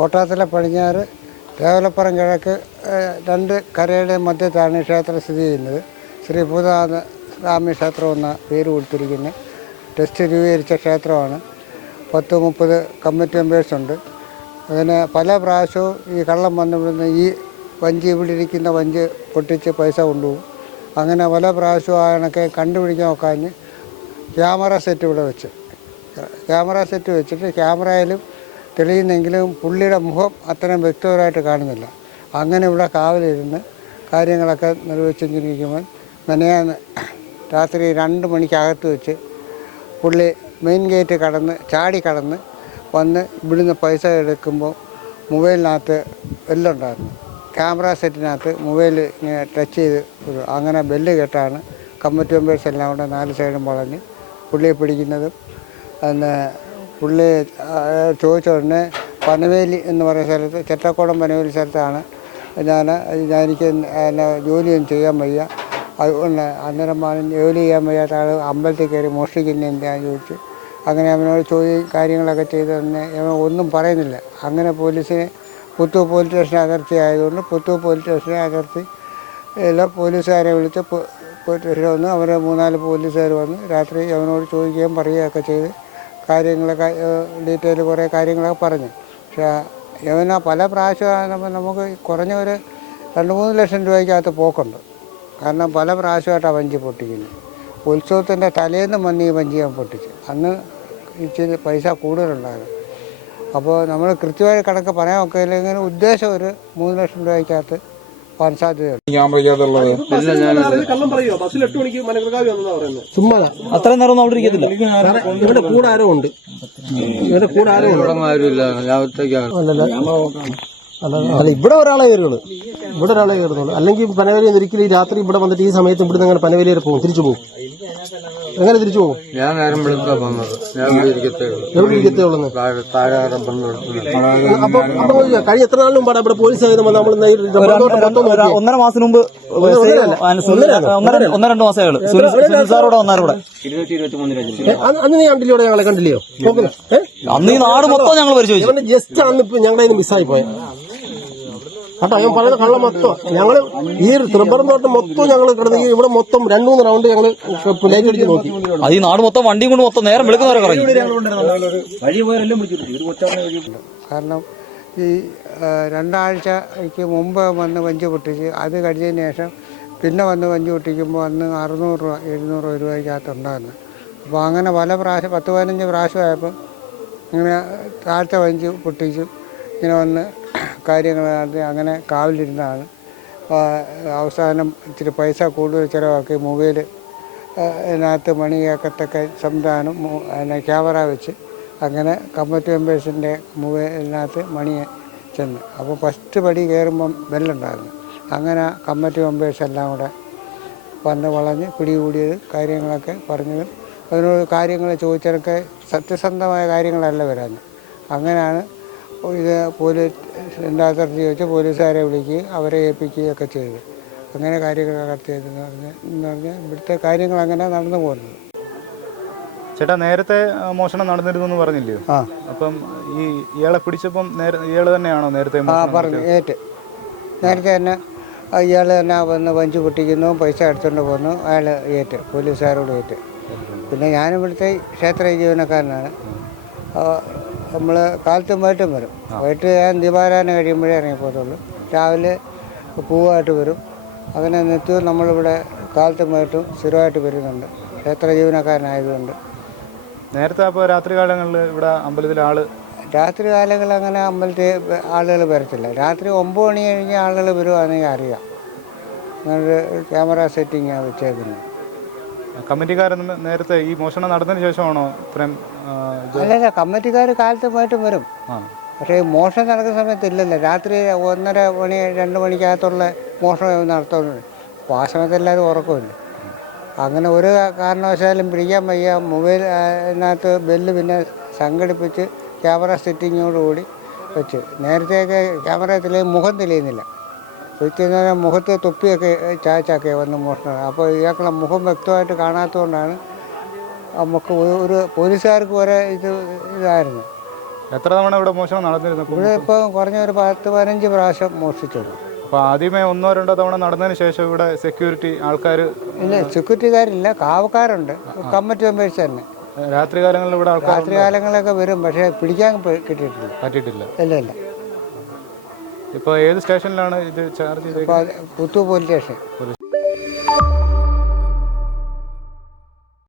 കോട്ടാത്തല പടിഞ്ഞാറ് തേവലപ്പുറം കിഴക്ക് രണ്ട് കരയുടെ മധ്യത്താണ് ക്ഷേത്രം സ്ഥിതി ചെയ്യുന്നത്. ശ്രീ ഭൂതനാഥസ്വാമി ക്ഷേത്രം എന്ന പേര് കൊടുത്തിരിക്കുന്ന ടെസ്റ്റ് രൂപീകരിച്ച ക്ഷേത്രമാണ്. 10-30 കമ്മിറ്റി മെമ്പേഴ്സുണ്ട്. അങ്ങനെ പല പ്രാവശ്യവും ഈ കള്ളം വന്നിവിടുന്ന് ഈ വഞ്ചി ഇവിടെ ഇരിക്കുന്ന വഞ്ചി പൊട്ടിച്ച് പൈസ കൊണ്ടുപോകും. അങ്ങനെ പല പ്രാവശ്യവും ആ കണക്കെ കണ്ടുപിടിക്കാൻ നോക്കാഞ്ഞ് ക്യാമറ സെറ്റ് ഇവിടെ വെച്ചിട്ട് ക്യാമറയിലും തെളിയുന്നെങ്കിലും പുള്ളിയുടെ മുഖം അത്രയും വ്യക്തമായിട്ട് കാണുന്നില്ല. അങ്ങനെ ഇവിടെ കാവലിരുന്ന് കാര്യങ്ങളൊക്കെ നിർവഹിച്ചിരിക്കുമ്പോൾ മെനയാന്ന് രാത്രി 2 മണിക്കകത്ത് വെച്ച് പുള്ളി മെയിൻ ഗേറ്റ് ചാടി കടന്ന് വന്ന് ഇവിടുന്ന് പൈസ എടുക്കുമ്പോൾ മൊബൈലിനകത്ത് ബെല്ലുണ്ടായിരുന്നു. ക്യാമറ സെറ്റിനകത്ത് മൊബൈൽ ഇങ്ങനെ ടച്ച് ചെയ്ത് അങ്ങനെ ബെല്ല് കേട്ടാണ് കമ്മിറ്റി മെമ്പേഴ്സ് എല്ലാം കൂടെ 4 സൈഡും വളഞ്ഞ് പുള്ളിയെ പിടിക്കുന്നതും. പിന്നെ പുള്ളി ചോദിച്ച ഉടനെ പനവേലി എന്ന് പറയുന്ന സ്ഥലത്ത്, ചെറ്റക്കോടം പനവേലി സ്ഥലത്താണ് എനിക്ക് ജോലിയൊന്നും ചെയ്യാൻ വയ്യ, അതുകൊണ്ട് അന്നേരം ജോലി ചെയ്യാൻ വയ്യാത്ത ആൾ അമ്പലത്തിൽ കയറി മോഷ്ടിക്കുന്ന എന്താണെന്ന് ചോദിച്ചു. അങ്ങനെ അവനോട് കാര്യങ്ങളൊക്കെ ചെയ്ത് തന്നെ അവൻ ഒന്നും പറയുന്നില്ല. അങ്ങനെ പോലീസിനെ പുത്തൂർ പോലീസ് സ്റ്റേഷൻ അതിർത്തി ആയതുകൊണ്ട് പുത്തൂർ പോലീസ് സ്റ്റേഷനെ അതിർത്തി എല്ലാ പോലീസുകാരെ വിളിച്ച് പോലീസ് സ്റ്റേഷൻ വന്ന് അവരെ 3-4 പോലീസുകാർ വന്ന് രാത്രി അവനോട് ചോദിക്കുകയും പറയുകയൊക്കെ ചെയ്ത് കാര്യങ്ങളൊക്കെ ഡീറ്റെയിൽ കുറേ കാര്യങ്ങളൊക്കെ പറഞ്ഞു. പക്ഷേ അവനാ പല പ്രാവശ്യം നമുക്ക് കുറഞ്ഞ ഒരു 2-3 ലക്ഷം രൂപയ്ക്കകത്ത് പോക്കുണ്ട്. കാരണം പല പ്രാവശ്യമായിട്ടാണ് വഞ്ചി പൊട്ടിക്കുന്നത്. ഉത്സവത്തിൻ്റെ തലേന്ന് വന്ന് ഈ വഞ്ചി ഞാൻ പൊട്ടിച്ച്. അന്ന് ഇച്ചിരി പൈസ കൂടുതലുണ്ടായിരുന്നു. അപ്പോൾ നമ്മൾ കൃത്യമായ കണക്ക് പറയാൻ ഒക്കില്ലെങ്കിൽ ഉദ്ദേശം ഒരു 3 ലക്ഷം രൂപയ്ക്കകത്ത് പോകാൻ സാധ്യതയുണ്ട്. ചുമ്മാ അത്ര നേരം അവിടെ ഇരിക്കത്തില്ല. ഇവരുടെ കൂടെ ആരോ ഉണ്ട്. അല്ല, ഇവിടെ ഒരാളെ കയറുന്നുള്ളൂ. അല്ലെങ്കിൽ പനവേലി ഒരിക്കലും ഈ രാത്രി ഇവിടെ വന്നിട്ട് ഈ സമയത്ത് ഇവിടുന്ന് അങ്ങനെ പനവേലി വരെ പോകും, തിരിച്ചു പോകും. എങ്ങനെ തിരിച്ചു പോകും? ഞാൻ നേരം അപ്പൊ കഴിഞ്ഞ എത്ര നാളിന് മുമ്പാണ് ഇവിടെ പോലീസ് നമ്മൾ 1.5 മാസം മുമ്പ് 1-2 മാസമായുള്ളൂ. സാറോടെ വന്നാലും അന്ന് നീ കണ്ടില്ലയോ? ഞങ്ങളെ കണ്ടില്ലയോ? അന്ന് ഈ നാട് മൊത്തം ഞങ്ങൾ പരിശോധിച്ചു. ജസ്റ്റ് അന്ന് ഇപ്പൊ ഞങ്ങളുടെ കയ്യിൽ മിസ്സായി പോയ കേട്ടോ. ഞാൻ പറയുന്ന കള്ളം മൊത്തം ഞങ്ങള് ഈ ത്രിപുരം തോട്ടം മൊത്തം ഞങ്ങൾ കിടന്ന് ഇവിടെ മൊത്തം 2-3 റൗണ്ട് ഞങ്ങള് ലൈറ്റ് അടിച്ച് നോക്കി. അത് ഈ നാട് മൊത്തം വണ്ടിയും കൊണ്ട് മൊത്തം നേരം വെളുക്കുന്നവരെ കറങ്ങി. കാരണം ഈ 2 ആഴ്ചയ്ക്ക് മുമ്പ് വന്ന് വഞ്ചി പൊട്ടിച്ച് അത് കഴിഞ്ഞതിന് ശേഷം പിന്നെ വന്ന് വഞ്ചി പൊട്ടിക്കുമ്പോൾ അന്ന് 600 രൂപ 700 രൂപയ്ക്കകത്ത് ഉണ്ടായിരുന്നു. അപ്പോൾ അങ്ങനെ പല പ്രാവശ്യം 10-15 പ്രാവശ്യമായപ്പോൾ ഇങ്ങനെ താഴത്തെ വഞ്ചി പൊട്ടിച്ചു ഇങ്ങനെ വന്ന് കാര്യങ്ങൾ അങ്ങനെ കാവിലിരുന്നാണ്. അവസാനം ഇച്ചിരി പൈസ കൂടുതൽ ചിലവാക്കി മൊബൈൽ അതിനകത്ത് മണി കേൾക്കത്തക്ക സംവിധാനം ക്യാമറ വെച്ച് അങ്ങനെ കമ്മിറ്റി മെമ്പേഴ്സിൻ്റെ മൊബൈലിനകത്ത് മണി ചെന്ന്. അപ്പോൾ ഫസ്റ്റ് പടി കയറുമ്പം ബെല്ലുണ്ടായിരുന്നു. അങ്ങനെ കമ്മിറ്റി മെമ്പേഴ്സ് എല്ലാം കൂടെ വന്ന് വളഞ്ഞ് പിടികൂടിയത് കാര്യങ്ങളൊക്കെ പറഞ്ഞതും അതിനോട് കാര്യങ്ങൾ ചോദിച്ചതൊക്കെ സത്യസന്ധമായ കാര്യങ്ങളല്ല വരാഞ്ഞ്. അങ്ങനെയാണ് ഇത് പോലീസിൻ്റെ അതിർത്തി വെച്ച് പോലീസുകാരെ വിളിക്കുകയും അവരെ ഏൽപ്പിക്കുകയൊക്കെ ചെയ്തു. അങ്ങനെ കാര്യങ്ങൾ നടത്തിയതെന്ന് പറഞ്ഞാൽ ഇവിടുത്തെ കാര്യങ്ങൾ അങ്ങനെ നടന്നു പോകുന്നത്. ചേട്ടാ, നേരത്തെ മോഷണം നടന്നിരുന്നു പറഞ്ഞില്ലയോ? അപ്പം ഈ ഇയാളെ പിടിച്ചപ്പം ഇയാൾ തന്നെയാണോ നേരത്തെ പറഞ്ഞു? നേരത്തെ തന്നെ ഇയാൾ തന്നെ വന്ന് വഞ്ചി പൊട്ടിക്കുന്നു, പൈസ എടുത്തുകൊണ്ട് പോകുന്നു. അയാൾ പോലീസുകാരോട് പിന്നെ ഞാനിവിടുത്തെ ക്ഷേത്ര ജീവനക്കാരനാണ്. നമ്മൾ കാലത്തും വൈകിട്ടും വരും. വൈകിട്ട് ഞാൻ ദീപാരാധന കഴിയുമ്പോഴേ ഇറങ്ങിപ്പോകത്തുള്ളൂ. രാവിലെ പൂവായിട്ട് വരും. അങ്ങനെ നിത്യവും നമ്മളിവിടെ കാലത്തും വൈകിട്ടും സ്ഥിരമായിട്ട് വരുന്നുണ്ട്, ക്ഷേത്ര ജീവനക്കാരനായതുകൊണ്ട്. നേരത്തെ അപ്പോൾ രാത്രി കാലങ്ങളിൽ ഇവിടെ അമ്പലത്തിൽ രാത്രി കാലങ്ങളിൽ അങ്ങനെ അമ്പലത്തിൽ ആളുകൾ വരത്തില്ല. രാത്രി 9 മണി കഴിഞ്ഞ് ആളുകൾ വരുവാണെങ്കിൽ അറിയാം. അങ്ങനെ ക്യാമറ സെറ്റിങ്ങാണ് വെച്ചേക്കുന്നത്. കമ്മിറ്റിക്കാരൻ നേരത്തെ ഈ മോഷണം നടന്നതിന് ശേഷമാണോ ഇത്രയും? അല്ലല്ല, കമ്മിറ്റിക്കാർ കാലത്തും വൈകിട്ടും വരും. പക്ഷേ മോഷണം നടക്കുന്ന സമയത്ത് ഇല്ലല്ലോ. രാത്രി 1:30 മണി 2 മണിക്കകത്തുള്ള മോഷണം നടത്തുന്നുണ്ട്. അപ്പോൾ ആ സമയത്ത് എല്ലാവരും ഉറക്കമില്ല. അങ്ങനെ ഒരു കാരണവശാലും പിടിക്കാൻ വയ്യ. മൊബൈലിനകത്ത് ബെല്ല് പിന്നെ സംഘടിപ്പിച്ച് ക്യാമറ സെറ്റിങ്ങോടുകൂടി വെച്ച്. നേരത്തെയൊക്കെ ക്യാമറയിൽ മുഖം തെളിയുന്നില്ല. വെച്ച് മുഖത്ത് തൊപ്പിയൊക്കെ ചാച്ചാക്കെ വന്ന് മോഷണം. അപ്പോൾ ഇയാൾക്കുള്ള മുഖം വ്യക്തമായിട്ട് കാണാത്തതുകൊണ്ടാണ് നമുക്ക് ഒരു പോലീസുകാർക്ക് ഇതായിരുന്നു. എത്ര തവണ ഇവിടെ മോഷണം നടന്നിരുന്നു? ഇവിടെ ഇപ്പോൾ കുറഞ്ഞ ഒരു 10-15 പ്രാവശ്യം മോഷ്ടിച്ചുള്ളൂ. അപ്പോൾ ആദ്യമേ 1-2 തവണ നടന്നതിന് ശേഷം ഇവിടെ സെക്യൂരിറ്റി ആൾക്കാർ ഇല്ല, സെക്യൂരിറ്റിക്കാരില്ല, കാവക്കാരുണ്ട്, കമ്മിറ്റി മെമ്പേഴ്സ് തന്നെ. രാത്രി കാലങ്ങളിൽ ഇവിടെ ആൾക്കാർ രാത്രി കാലങ്ങളൊക്കെ വരും, പക്ഷേ പിടിക്കാൻ കിട്ടിയിട്ടില്ല. പറ്റിയിട്ടില്ല. ഇല്ല ഇല്ല. ഇപ്പോൾ ഏത് സ്റ്റേഷനിലാണ് ഇത് ചാർജ് ചെയ്തത്? Puthur police station.